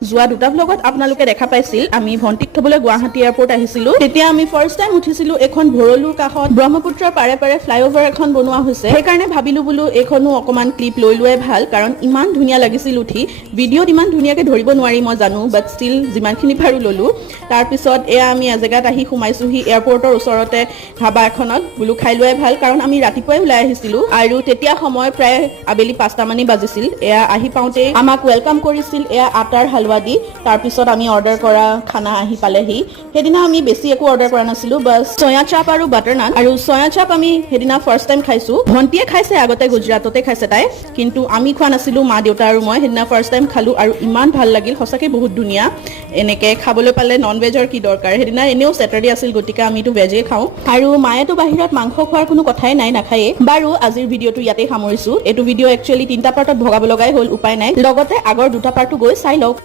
যোৱা দুটা ব্লগত আপোনালোকে দেখা পাইছিল আমি ভণ্টিক থবলৈ গুৱাহাটী এয়াৰপৰ্ট আহিছিলো তেতিয়া আমি ফাৰ্ষ্ট টাইম উঠিছিলো এখন ভৰলুৰ কাষত ব্ৰহ্মপুত্ৰৰ পাৰে পাৰে ফ্লাইঅভাৰ এখন বনোৱা হৈছে সেইকাৰণে ভাবিলো বোলো এইখনো অকমান ক্লিপ লৈ লোৱাই ভাল কাৰণ ইমান ধুনীয়া লাগিছিল উঠি ভিডিঅ'ত ইমান ধুনীয়াকে ধৰিব নোৱাৰি মই জানো বাট ষ্টিল যিমানখিনি পাৰো ললো তাৰ পিছত এয়া আমি এজেগাত আহি সোমাইছোহি এয়াৰপৰ্টৰ ওচৰতে ধাবা এখনত বোলো খাই লোৱাই ভাল কাৰণ আমি ৰাতিপুৱাই ওলাই আহিছিলো আৰু তেতিয়া সময় প্ৰায় আবেলি 5টা মানি বাজিছিল এয়া আহি পাওঁতে আমাক ওয়েলকাম কৰিছিল এয়া আটাৰ হালৱা দি তাৰ পিছত আমি অৰ্ডাৰ কৰা খানা আহি পালেহি হেদিনা আমি বেছি একো অৰ্ডাৰ কৰা নাছিলো বাস সয়া চাপ আৰু বাটাৰ নান আৰু সয়া চাপ আমি হেদিনা ফাৰ্ষ্ট টাইম খাইছো ভণ্টিয়ে খাইছে আগতে গুজৰাটতে খাইছে তাই কিন্তু আমি খোৱা নাছিলো মা দেউতা আৰু মই হেদিনা ফাৰ্ষ্ট টাইম খালো আৰু ইমান ভাল লাগিল সঁচাকে বহুত ধুনীয়া এনেকে খাবলৈ পালে নন ভেজৰ কি দৰকাৰ হেদিনা এনেও স্যাটাৰডে আছিল গতিকে আমিতো ভেজে খাওঁ আৰু মায়েতো বাহিৰত মাংস খোৱাৰ কোনো কথাই নাই নাখায়ে বাৰু আজিৰ ভিডিঅ'টো ইয়াতে সামৰিছো এইটো ভিডিঅ' একচুয়ালি 3টা পাৰ্টত ভগাব লগাই হ'ল উপায় নাই লগতে আগৰ 2টা পাৰ্টটো গৈ চাই লওক